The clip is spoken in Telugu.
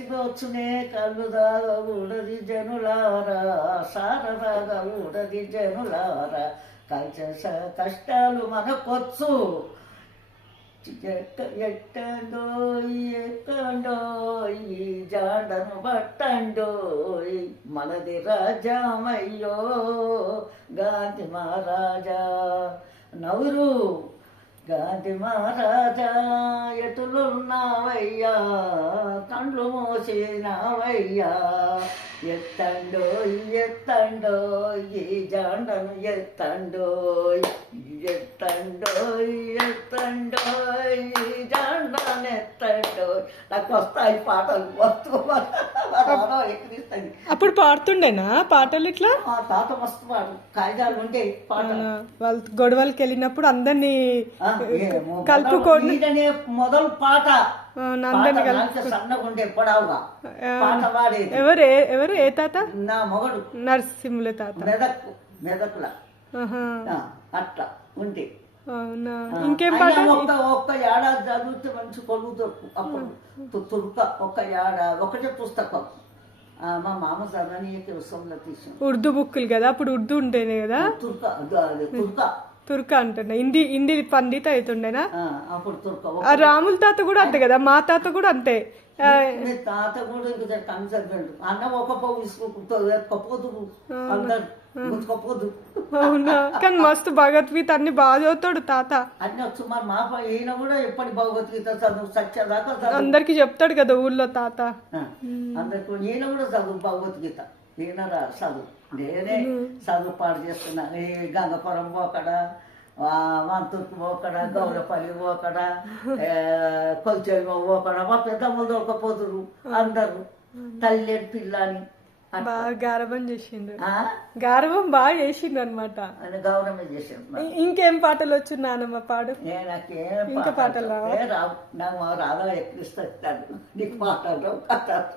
మర్చిపోవచ్చునే కళ్ళు దాగకూడది జనులారా, సారదాగకూడది జనులారా, కష్టాలు మనకొచ్చు. ఎక్కండోయ్ జాడను పట్టండోయ్, మనది రాజామయ్యో గాంధీ మహారాజా. నవ్వురు గాంధీ మహారాజా, ఎటులున్నావయ్యా కండ్లు మోసినావయ్యా, ఎత్తండోయ్ ఎత్తండోయ్ ఈ జాండను ఎత్తండోయ్, ఎత్తండోయ్ ఎత్తండోయ్ ఈ జాండను ఎత్తండోయ్. నాకు వస్తాయి పాటలు, ఎక్కిస్తాయి. అప్పుడు పాడుతుండేనా పాటలు ఇట్లా? మా తాత మస్తు పాడు కాగితాలు ఉంటే పాటలు. వాళ్ళు గొడవలకి వెళ్ళినప్పుడు అందరినీ కలుపుకొని మొదలు పాట అందరినీ సన్నగా ఉండే పొడవుగా పాట పాడేది. ఎవరు ఏ తాత? నా మొగడు నరసింహుల తాత. మెదకుల అట్లా ఉంటే. అవునా? ఇంకేం పాట? ఒక్క ఏడాది చదివితే మంచి కొలువు దొరుకు. అప్పుడు తుర్క ఒక్క ఏడాది ఒకటే పుస్తకం మా మామ చదవనీయకి ఉత్సవంలో తీసాం. ఉర్దూ బుక్కులు కదా అప్పుడు, ఉర్దూ ఉంటేనే కదా. తుర్క అంటున్నా, హిందీ పండిత అవుతుండేనా అప్పుడు తుర్క. రాముల తాత కూడా అంతే కదా, మా తాత కూడా అంతే. తాత కూడా ఇంకా కన్సర్న్ అన్న ఒక పోదు అందరు గుంజుకోపోదు. అవునా? కానీ మస్తు భగవద్గీత అన్ని బాగా చదువుతాడు తాత. అన్ని వచ్చు మరి మా ఈయన కూడా ఎప్పటి భగవద్గీత చదువు సత్యదాకా అందరికి చెప్తాడు కదా ఊళ్ళో తాత. అందరికి ఈయన కూడా చదువు భగవద్గీత. ఈయన చదువు నేనే చదువు పాడు చేస్తున్నా. ఈ గంగపురం పోకడ, వంతూర్పు పోకడ, గౌరపల్లి పోకడ, కొల్చెల్మ పోకడ, మా పెద్దమ్మలు దొరకపోతురు అందరు. తల్లి పిల్లని బాగా గారభం చేసిండు, గారభం బాగా చేసిండు అనమాట. గౌరవం చేసిండు. ఇంకేం పాటలు వచ్చు నానమ్మ పాడు? నాకేం ఇంకా పాటలు రావు. నాకు రాదా ఎక్కిస్తాను నీకు పాటలు